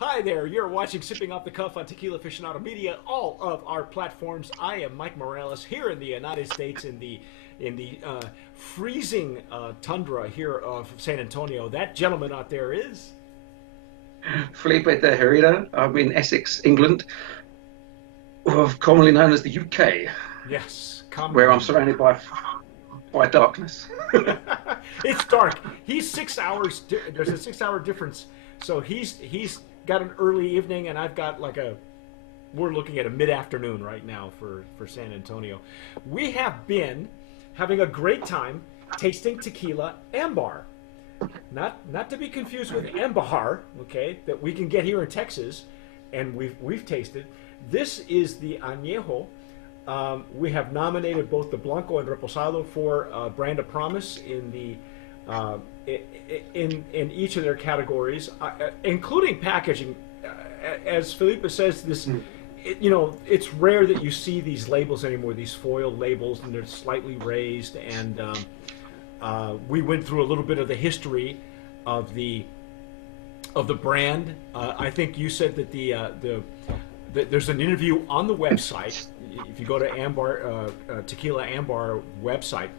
Hi there, you're watching Sipping Off the Cuff on Tequila Aficionado Media, all of our platforms. I am Mike Morales here in the United States in the freezing tundra here of San Antonio. That gentleman out there is... Felipe de Herrera. I'm in Essex, England, commonly known as the UK, Yes, where I'm commonly. surrounded by darkness. It's dark. He's 6 hours, there's a 6 hour difference. So he's got an early evening and I've got we're looking at a mid-afternoon right now for San Antonio. We have been having a great time tasting tequila Ambar. Not to be confused with Ambar, okay, that we can get here in Texas, and we've tasted. This is the Anejo. We have nominated both the Blanco and Reposado for Brand of Promise in the in each of their categories, including packaging. As Felipe says, it's rare that you see these labels anymore, these foil labels, and they're slightly raised. And we went through a little bit of the history of the brand. I think you said that there's an interview on the website. If you go to Ambar Tequila Ambar website,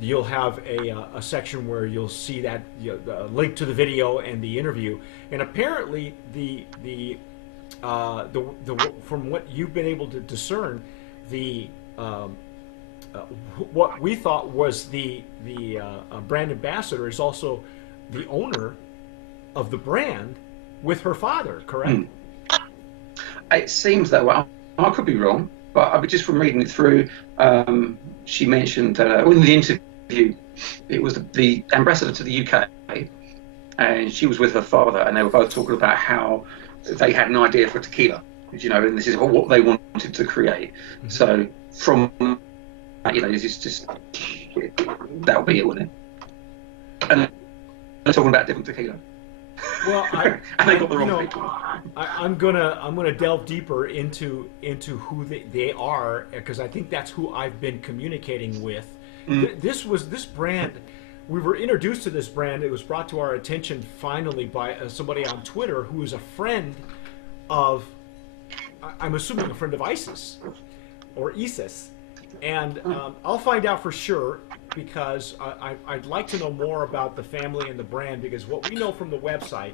you'll have a section where you'll see that the link to the video and the interview. And apparently, from what you've been able to discern, what we thought was the brand ambassador is also the owner of the brand with her father, correct? It seems that way. I could be wrong, but just from reading it through, she mentioned in the interview, it was the ambassador to the UK, and she was with her father, and they were both talking about how they had an idea for tequila, and this is what they wanted to create. Mm-hmm. So from it's just that would be it, wouldn't it? And they're talking about different tequila. Well, and they got the wrong people. I'm gonna delve deeper into who they are, because I think that's who I've been communicating with. This brand. We were introduced to this brand. It was brought to our attention finally by somebody on Twitter who is a friend of, I'm assuming a friend of ISIS or ISIS, and I'll find out for sure, because I'd like to know more about the family and the brand, because what we know from the website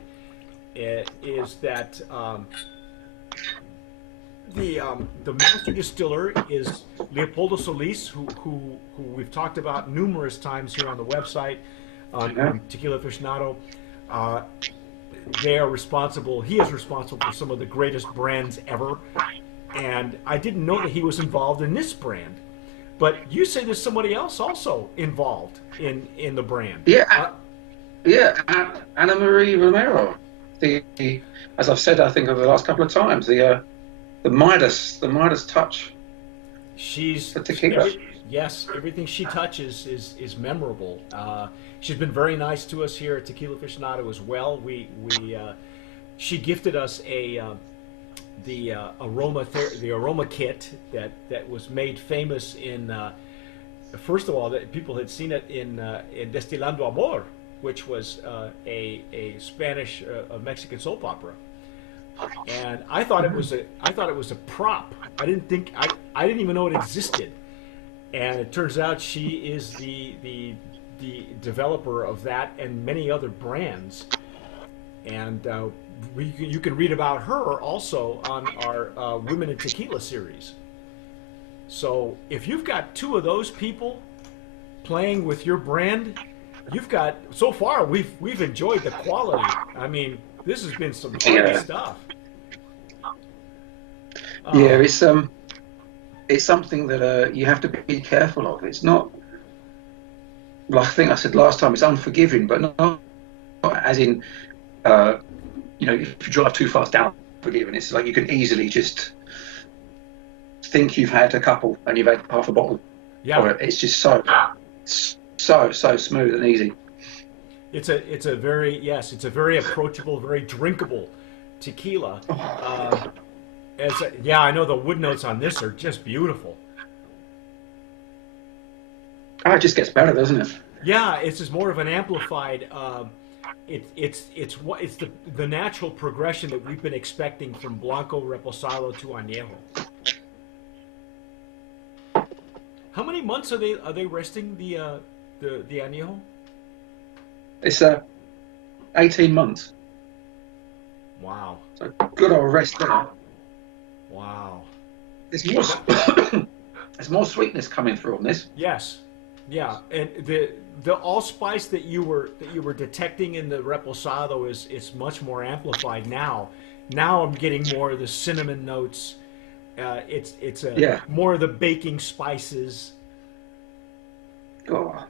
is that the master distiller is Leopoldo Solis, who we've talked about numerous times here on the website on Tequila Aficionado. He is responsible for some of the greatest brands ever, and I didn't know that he was involved in this brand. But you say there's somebody else also involved in the brand. Yeah, Ana Marie Romero. As I've said, I think over the last couple of times, the Midas touch. She's for tequila. Yes, everything she touches is memorable. She's been very nice to us here at Tequila Aficionado as well. She gifted us the aroma kit that was made famous in first of all, that people had seen it in Destilando Amor, which was a Spanish Mexican soap opera. And I thought it was a prop. I didn't even know it existed. And it turns out she is the developer of that and many other brands. And you can read about her also on our Women in Tequila series. So if you've got two of those people playing with your brand, so far we've enjoyed the quality. I mean, this has been some great stuff. Yeah, it's something that you have to be careful of. It's not, like I think I said last time, it's unforgiving, but not as in, if you drive too fast down forgiving. It's like you can easily just think you've had a couple and you've had half a bottle. Yeah, it's just so smooth and easy. It's a very approachable, very drinkable tequila. I know the wood notes on this are just beautiful. It just gets better, doesn't it? Yeah, it's just more of an amplified it's the natural progression that we've been expecting from Blanco Reposado to Añejo. How many months are they resting the Añejo? It's 18 months. Wow. So good old rest there. Wow. There's more, there's more sweetness coming through on this. Yes. Yeah, and the allspice that you were detecting in the reposado is much more amplified now. Now I'm getting more of the cinnamon notes. It's Yeah. more of the baking spices. Oh,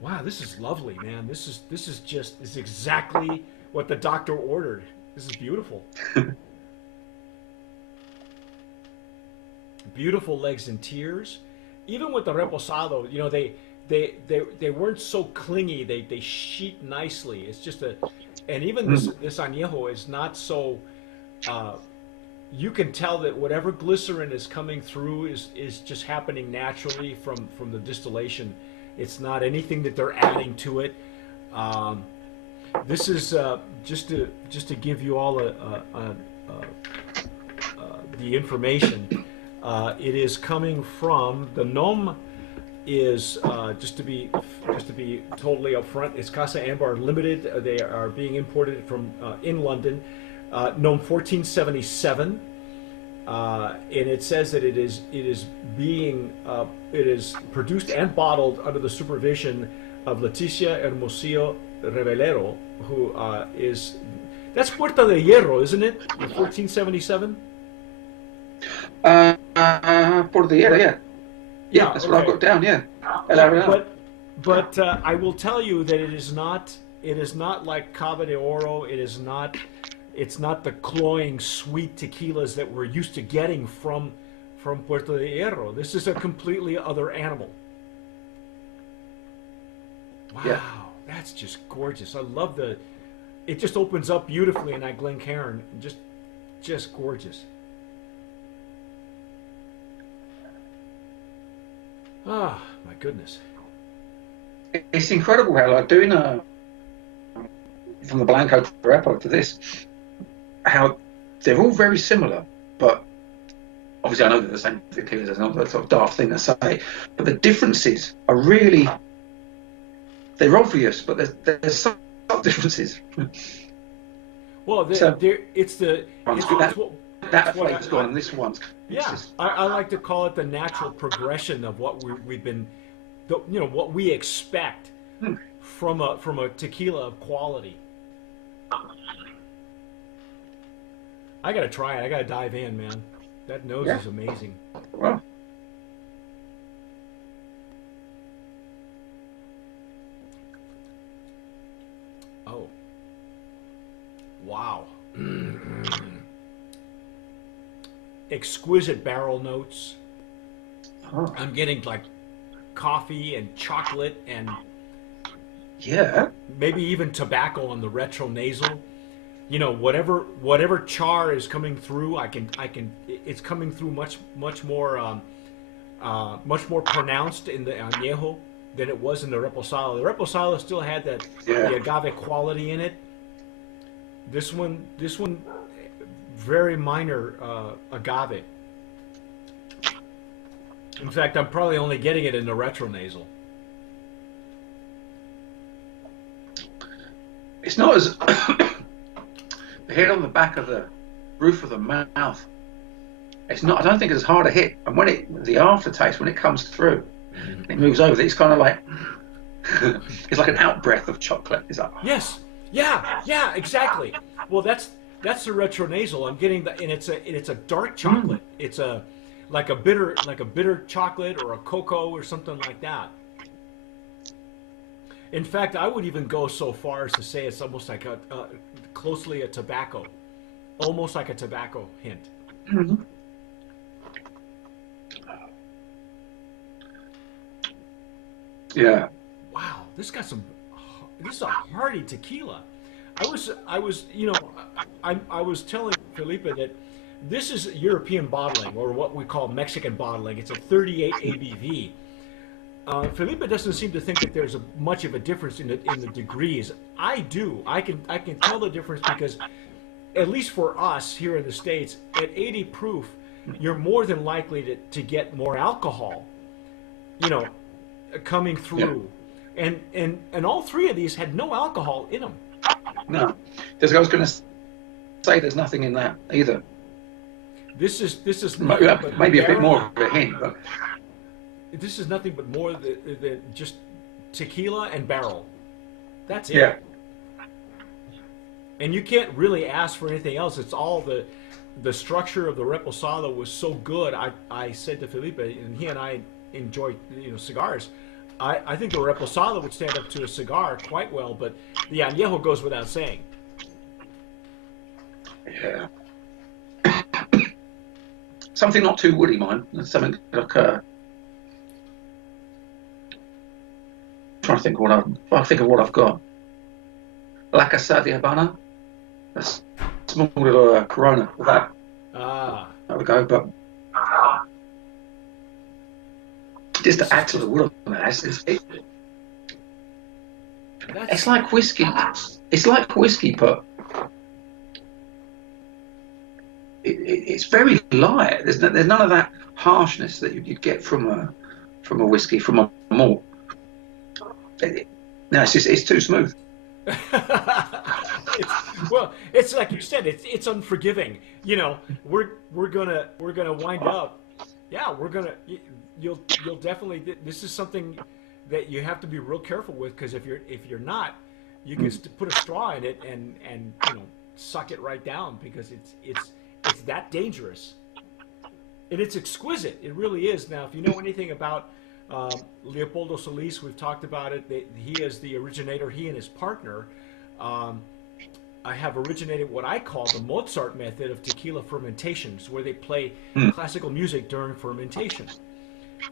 Wow, this is lovely, man. This is exactly what the doctor ordered. This is beautiful. Beautiful legs and tears. Even with the reposado, they weren't so clingy. They sheet nicely. It's just and even this añejo is not so. You can tell that whatever glycerin is coming through is just happening naturally from the distillation. It's not anything that they're adding to it. This is just to give you all the information. It is coming from the nom is just to be totally upfront. It's Casa Ambar Limited. They are being imported from in London. Nom 1477, and it says that it is produced and bottled under the supervision of Leticia Hermosillo Revelero, who that's Puerta de Hierro, isn't it? 1477. Por the year, yeah. Yeah, That's what I've got down. Yeah. But I will tell you that it is not like Cava de Oro. It's not the cloying sweet tequilas that we're used to getting from Puerto de Hierro. This is a completely other animal. Wow, Yeah. that's just gorgeous. I love it just opens up beautifully in that Glencairn. Just gorgeous. Ah, my goodness. It's incredible how, like, doing from the Blanco Repo to this, how they're all very similar, but obviously I know they're the same tequilas. There's not that sort of daft thing to say, but the differences are really, they're obvious, but there's some differences. Well, So, it's that flavor's gone, and this one's. Yeah, I like to call it the natural progression of what we've been, what we expect from a tequila of quality. I gotta try it. I gotta dive in, man. That nose is amazing. Well, Oh, wow. Exquisite barrel notes. I'm getting like coffee and chocolate and yeah. maybe even tobacco on the retronasal. Whatever char is coming through, it's coming through much more pronounced in the añejo than it was in the reposado. The reposado still had the agave quality in it. This one very minor agave. In fact, I'm probably only getting it in the retronasal. It's not as the hit on the back of the roof of the mouth. It's not. I don't think it's as hard a hit. And the aftertaste when it comes through, it moves over. It's kind of like it's like an out breath of chocolate. It's like Yes. Yeah, exactly. Well, that's the retronasal. I'm getting and it's a dark chocolate. It's like a bitter chocolate or a cocoa or something like that. In fact, I would even go so far as to say it's almost like closely a tobacco, almost like a tobacco hint. Yeah. Wow, this is a hearty tequila. I was telling Felipe that this is European bottling, or what we call Mexican bottling. It's a 38 ABV. Felipe doesn't seem to think that there's much of a difference in the degrees. I do. I can tell the difference because, at least for us here in the States, at 80 proof, you're more than likely to get more alcohol, you know, coming through. And all three of these had no alcohol in them. No, I was going to say there's nothing in that either. This is Maybe a bit more of a hint, but this is nothing but more than just tequila and barrel. That's it. yeah, And you can't really ask for anything else. It's all the structure of the reposado was so good. I said to Felipe, and he and I enjoy cigars. I think the reposado would stand up to a cigar quite well, but the añejo goes without saying. yeah. Something not too woody, mine. Something like trying to think of what I've got. La Casa de Habana, a small little Corona with that. There we go. But just to add to the wood on that, it's like whiskey. It's like whiskey, but it's very light. There's none of that harshness that you'd get from a whiskey, from a malt. No, it's too smooth. It's like you said. It's unforgiving. You know, we're gonna wind up. Yeah, you'll definitely. This is something that you have to be real careful with, because if you're not, you can put a straw in it and suck it right down, because it's that dangerous. And it's exquisite. It really is. Now, if you know anything about Leopoldo Solis, we've talked about it. He is the originator. He and his partner have originated what I call the Mozart method of tequila fermentations, where they play classical music during fermentation.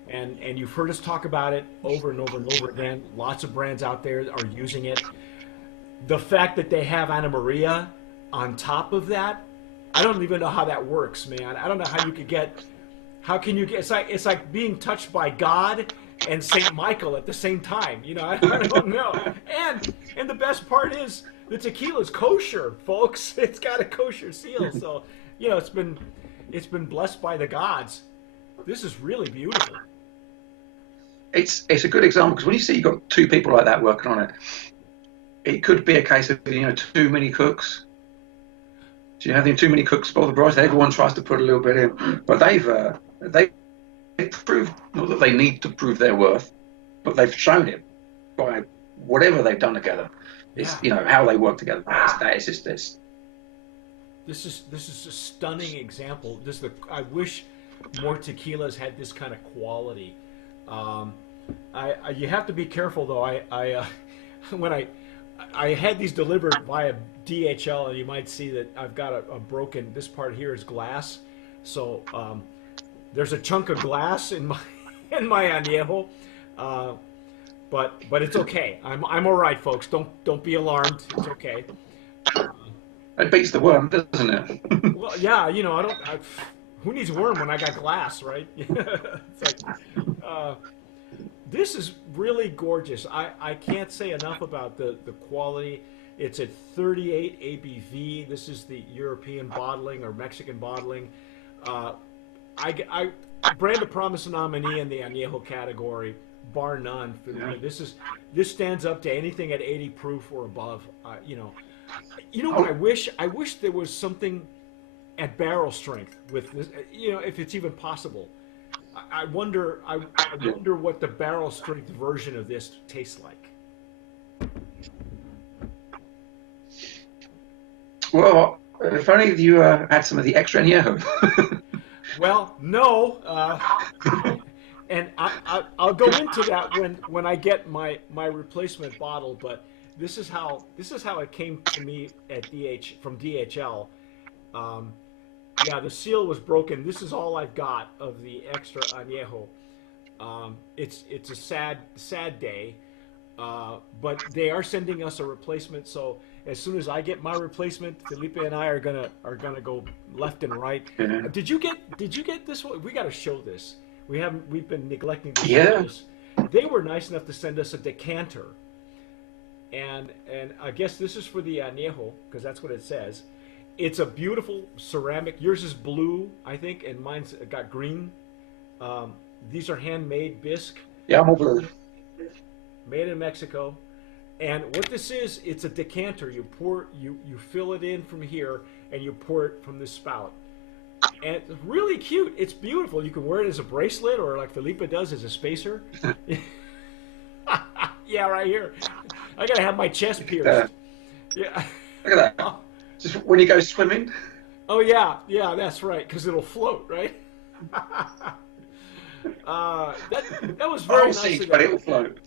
And you've heard us talk about it over and over and over again. Lots of brands out there are using it. The fact that they have Anna Maria on top of that, I don't even know how that works, man. I don't know how you could get. How can you get? It's like being touched by God and Saint Michael at the same time. I don't know. And the best part is the tequila is kosher, folks. It's got a kosher seal, so it's been blessed by the gods. This is really beautiful. It's a good example, because when you see you've got two people like that working on it, it could be a case of too many cooks. Do you have too many cooks spoil the bride? Everyone tries to put a little bit in, but they've proved, not that they need to prove their worth, but they've shown it by whatever they've done together. It's how they work together. It's just this. This is a stunning example. I wish more tequilas had this kind of quality. You have to be careful though. When I had these delivered via DHL, and you might see that I've got a broken. This part here is glass, so there's a chunk of glass in my añejo, but it's okay. I'm all right, folks. Don't be alarmed. It's okay. It beats the worm, doesn't it? Well, yeah, I don't. Who needs worm when I got glass, right? It's like, this is really gorgeous. I can't say enough about the quality. It's at 38 ABV. This is the European bottling or Mexican bottling. I brand of promise nominee in the añejo category, bar none. This stands up to anything at 80 proof or above. What I wish? I wish there was something at barrel strength with this. If it's even possible. I wonder what the barrel strength version of this tastes like. Well, if only you had some of the extra añejo. Well, no, and I'll go into that when I get my replacement bottle. But this is how it came to me from DHL. Yeah, the seal was broken. This is all I've got of the extra añejo. It's a sad day, but they are sending us a replacement. So as soon as I get my replacement, Felipe and I are gonna go left and right. Yeah. Did you get this one? We got to show this. We've been neglecting to show Yeah. this. they were nice enough to send us a decanter, and I guess this is for the Anejo because that's what it says. It's a beautiful ceramic. Yours is blue, I think, and mine's got green. These are handmade bisque, Yeah, I'm all blue. made in Mexico. And what this is, it's a decanter. You fill it in from here, and you pour it from this spout. And it's really cute. It's beautiful. You can wear it as a bracelet, or like Felipe does, as a spacer. Yeah, right here. I gotta have my chest pierced. Yeah. Look at that. Just when you go swimming. Oh yeah, yeah, that's right. Because it'll float, right? That was very I'll nice. see, but it'll float.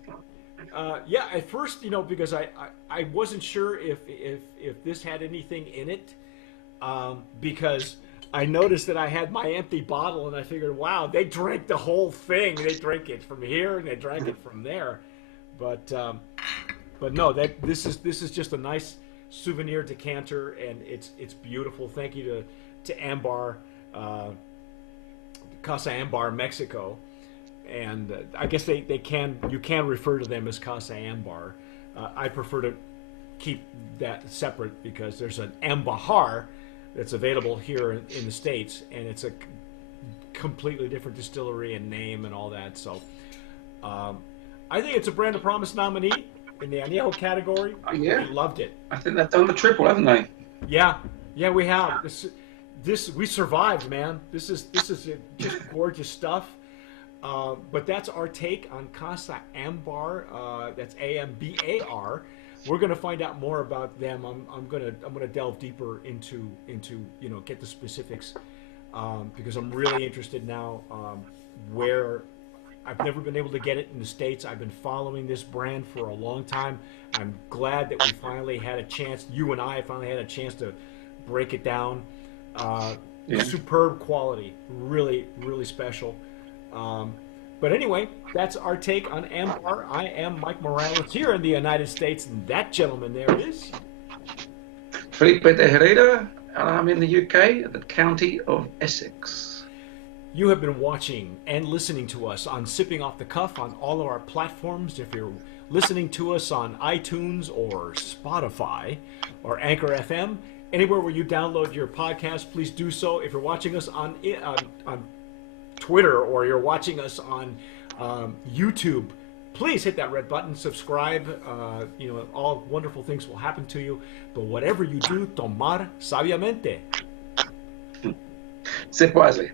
Yeah, at first, because I wasn't sure if this had anything in it, because I noticed that I had my empty bottle, and I figured, wow, they drank the whole thing. They drank it from here, and they drank it from there. But no, this is just a nice souvenir decanter, and it's beautiful. Thank you to Ambar, Casa Ambar, Mexico. And I guess you can refer to them as Casa Ambar. I prefer to keep that separate because there's an Ambar that's available here in the States, and it's a completely different distillery and name and all that. So I think it's a Brand of Promise nominee in the Anejo category. Yeah. We loved it. I think they've done the triple, haven't they? Yeah, we have. This we survived, man. This is just gorgeous stuff. But that's our take on Casa Ambar. That's Ambar. We're going to find out more about them. I'm gonna delve deeper into get the specifics because I'm really interested now. Where I've never been able to get it in the States. I've been following this brand for a long time. I'm glad that we finally had a chance. You and I finally had a chance to break it down. Superb quality, really, really special. But anyway, that's our take on Ambar. I am Mike Morales here in the United States, and that gentleman there is Felipe de Herrera, and I'm in the UK, the county of Essex. You have been watching and listening to us on Sipping Off the Cuff on all of our platforms. If you're listening to us on iTunes or Spotify or Anchor FM, anywhere where you download your podcast, please do so. If you're watching us on Twitter or you're watching us on YouTube, please hit that red button, subscribe. All wonderful things will happen to you. But whatever you do, tomar sabiamente. Sip wisely.